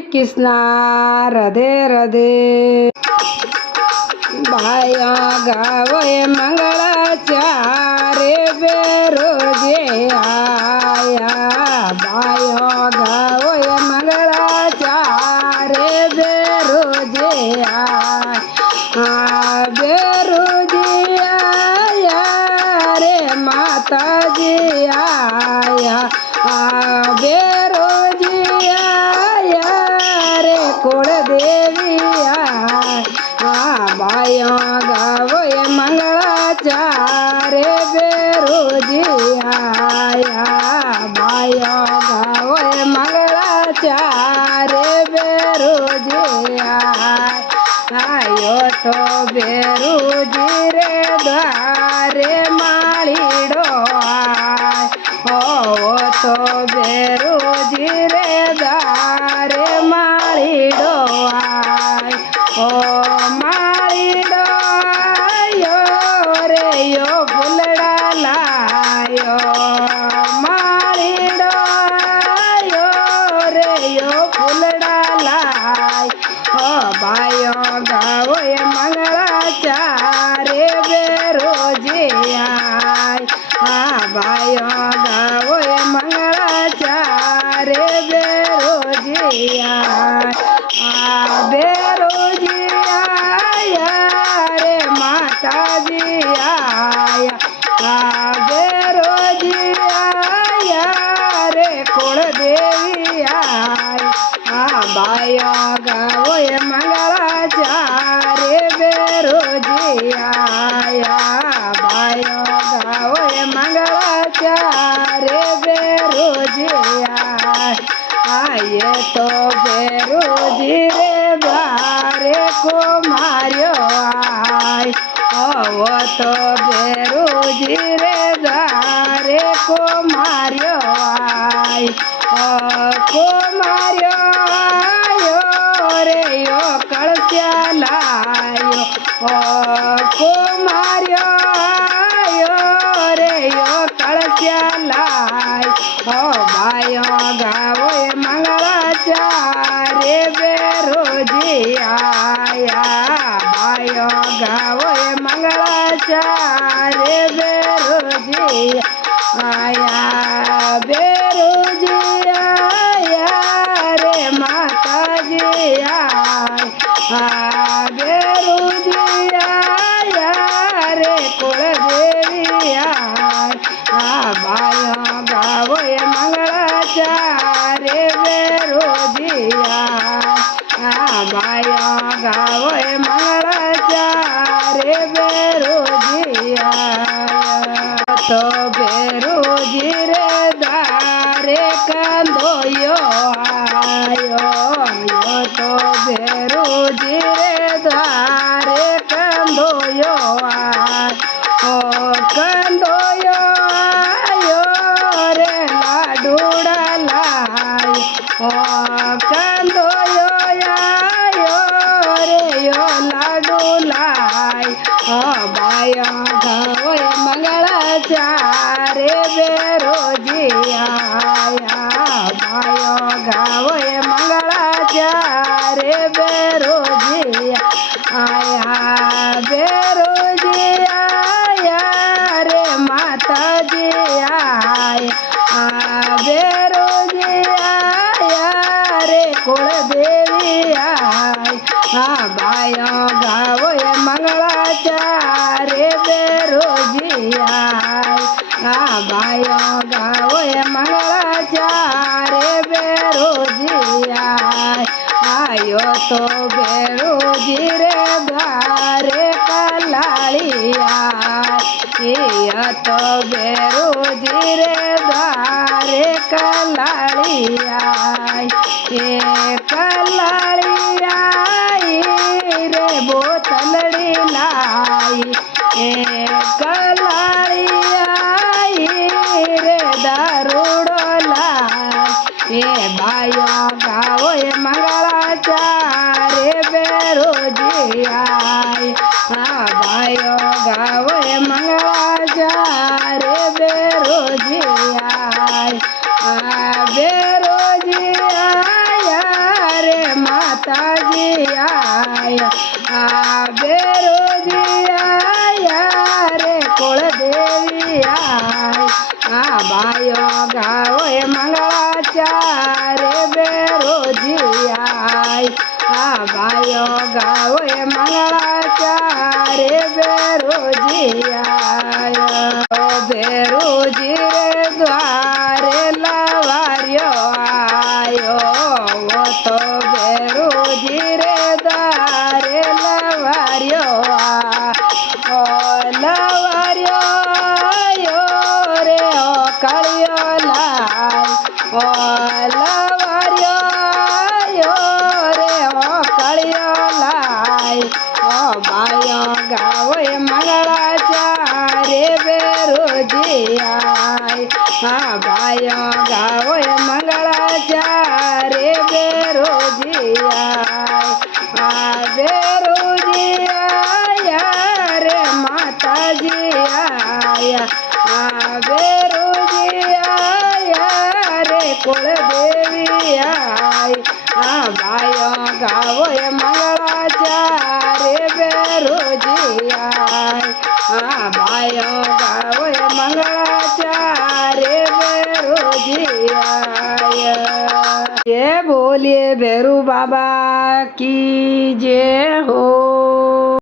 कृष्णा राधे राधे। भाया गावे मंगलाचारे बेरोजे आया। भाया गावे मंगलाचारे बेरोजे आया। बेरोजे आया रे माता जी आया। बेरोजे आया रे कुल देवी आया। भाया गावे मंगलाचारे बेरोजी आया। भाया गावे मंगलाचारे बेरोजी आयो तो बेरोजी रे द्वारे माळीडो आयो। तो बेरोजी रे द्वारे माळीडो आयो। माळीडो आयो रे यो फुलड़ा लायो। माळीडो आयो रे यो फुलड़ा लायो। भायो गावे मंगलाचारे बेरोजी आया। भायो गावे मंगलाचारे बेरोजी आया। बेरोजी आया रे माता जी आया। बेरोजी आया रे कुल देवी आया। भाया गावे मंगलाचारे बेरोजी आया। भाया गावे मंगलाचारे बेरोजी आया। तो बेरोजी रे द्वारे को मार्यो आयो। वो तो बेरोजी रे द्वारे को मार्यो आयो। को मार्यो आयो रे यो कळस्या लायो। को मार्यो आयो रे यो कळस्या लायो। भायो गावे मंगलाचारे बेरोजी आया। भायो गावे मंगलाचारे बेरोजी आया। बेरोजी आया रे माता जी आया। बेरोजी आया रे कुल देवी आया। भाया गावे मंगलाचारे बेरोजी आया। भाया गावे मंगलाचारे बेरोजी आया। तो बेरोजी रे द्वारे कंदोयो आयो। तो बेरोजी रे द्वारे कंदोयो आयो। कंदोयो आयो रे लाडूड़ा लायो। कंदोयो आयो रे यो लाडू लायो। भाया गावे मंगलाचारे बेरोजी आया। भाया गावे मंगलाचारे बेरोजी आया। बेरोजी आया रे माता जी आया। बेरोजी आया रे कुल देवी आया। भाया गावे मंगलाचारे बेरोजी आया। भाया गावे मंगलाचारे बेरोजी आयो। तो बेरोजी रे द्वारे कलालिया। तो बेरोजी रे द्वारे कलालिया। कलालिया रे बोतलड़ी लाई। कलालिया रे दारूड़ो लाई। भाया गावे मंगलाचारे बेरोजी आया। भाया गावे मंगलाचारे बेरोजी आया। बेरोजी आया रे आ बेरोजी आया रे कुल देवी आई आ भाइयो गावे मंगलाचार बेरोजी आई आ भाइयो गावे मंगलाचार बेरोजी आया बेरोजी रे द्वारे लवारियो आयो वो तो बेरोजी रे द्वारे लवारियो ओ लवारियो आयो रे ओ करियो लाई ओ लवारियो आयो रे ओ करियो लाई ओ भाइयो गावे मंगलाचार बेरोजी आई हाँ भाइयो गावे मंगलाचार बेरोजी आई आ बेरोजी आया रे माता जी आया आ बेरोजी आया रे कुल देवी आई आ भाइयो गावे मंगलाचार बेरोजी आई आ भाइयो गावे मंगलाचार बेरोजी आया। जय बोलिए भैरू बाबा की जय हो।